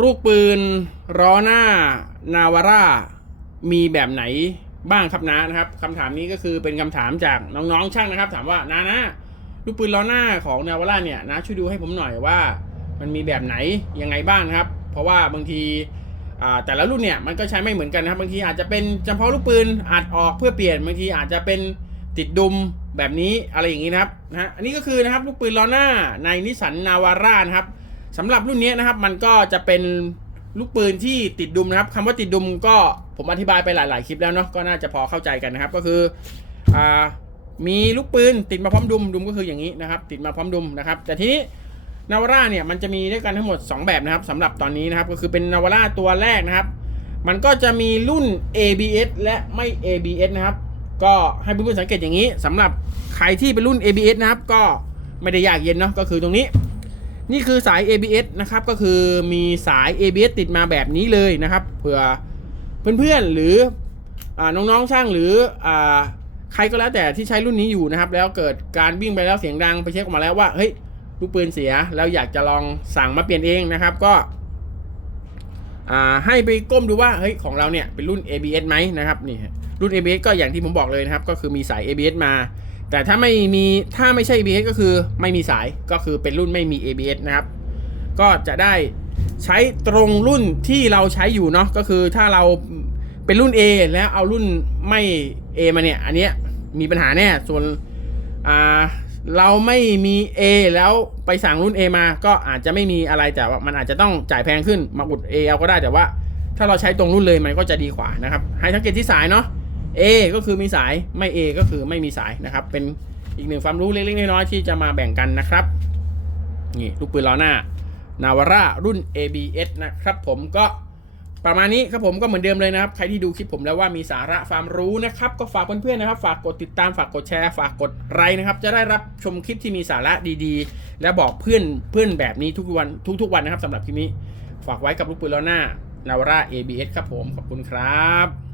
ลูกปืนล้อหน้านาวาร่ามีแบบไหนบ้างครับนะนะครับคำถามนี้ก็คือเป็นคำถามจากน้องๆช่างนะครับ ถามว่านานะลูกปืนล้อหน้าของนาวาร่าเนี่ยนะช่วยดูให้ผมหน่อยว่า มันมีแบบไหนยังไงบ้างครับ เพราะว่าบางทีแต่ละรุ่นเนี่ยมันก็ใช้ไม่เหมือนกันนะครับบางทีอาจจะเป็นเฉพาะลูกปืนอัดออกเพื่อเปลี่ยนบางทีอาจจะเป็นติดดุมแบบนี้อะไรอย่างนี้นะครับนะฮะอันนี้ก็คือนะครับลูกปืนล้อหน้าในนิสสันนาวาร่านะครับ สำหรับรุ่นนี้นะครับมันก็จะเป็นลูกปืนที่ติดดุมนะครับคำว่าติดดุมก็ผมอธิบายไปหลาย ๆ คลิปแล้วเนาะก็น่าจะพอเข้าใจกันนะครับ ก็คืออ่ามีลูกปืนติดมาพร้อมดุมดุมก็คืออย่างนี้นะครับ ติดมาพร้อมดุมนะครับ แต่ทีนี้นาวาร่าเนี่ยมันจะมีด้วยกันทั้งหมด 2 แบบนะครับสำหรับตอนนี้นะครับ ก็คือเป็นนาวาร่าตัวแรกนะครับ มันก็จะมีรุ่น ABS และไม่ ABS นะครับ ก็ให้เพื่อนๆสังเกตอย่างนี้สำหรับใครที่เป็นรุ่น ABS นะครับ ก็ไม่ได้ยากเย็นเนาะก็คือตรงนี้ นี่คือสาย ABS นะครับก็คือมีสาย ABS ติดมาแบบนี้เลยนะครับ เผื่อเพื่อนๆหรืออน้องๆช่างหรืออใครก็แล้วแต่ที่ใช้รุ่นนี้อยู่นะครับ แล้วเกิดการวิ่งไปแล้วเสียงดังไปเช็คออกมาแล้วว่าเฮ้ยลูกปืนเสียแล้วอยากจะลองสั่งมาเปลี่ยนเองนะครับก็ให้ไปก้มดูว่าเฮ้ยของเราเนี่ยเป็นรุ่น ABS ไหมนะครับนี่รุ่น ABS ก็อย่างที่ผมบอกเลยนะครับ ก็คือมีสาย ABS มา แต่ถ้าไม่มีถ้าไม่ใช่ ABS ก็คือไม่มีสายก็คือเป็นรุ่นไม่มี ABS นะครับ ก็จะได้ใช้ตรงรุ่นที่เราใช้อยู่เนาะก็คือถ้าเราเป็นรุ่น A แล้วเอารุ่นไม่ A มาเนี่ย อันเนี้ยมีปัญหาแน่ส่วนอ่าเราไม่มี A แล้วไปสั่งรุ่น A มา ก็อาจจะไม่มีอะไรแต่ว่ามันอาจจะต้องจ่ายแพงขึ้นมาอุด A เอาก็ได้แต่ว่า ถ้าเราใช้ตรงรุ่นเลยมันก็จะดีกว่านะครับให้สังเกตที่สายเนาะ A ก็คือมีสายไม่ A ก็คือไม่มีสายนะครับ เป็นอีกหนึ่งความรู้เล็กๆน้อยๆที่จะมาแบ่งกันนะครับ นี่ลูกปืนล้อหน้านาวาร่ารุ่น ABS นะครับผมก็ประมาณนี้ครับผมก็เหมือนเดิมเลยนะครับ ใครที่ดูคลิปผมแล้วว่ามีสาระความรู้นะครับ ก็ฝากเพื่อนๆนะครับ ฝากกดติดตามฝากกดแชร์ ฝากกดไลค์นะครับ จะได้รับชมคลิปที่มีสาระดีๆ และบอกเพื่อนเพื่อนแบบนี้ทุกวันทุกๆวันนะครับสำหรับคลิปนี้ ฝากไว้กับลูกปืนล้อหน้านาวาร่า ABS ครับผมขอบคุณครับ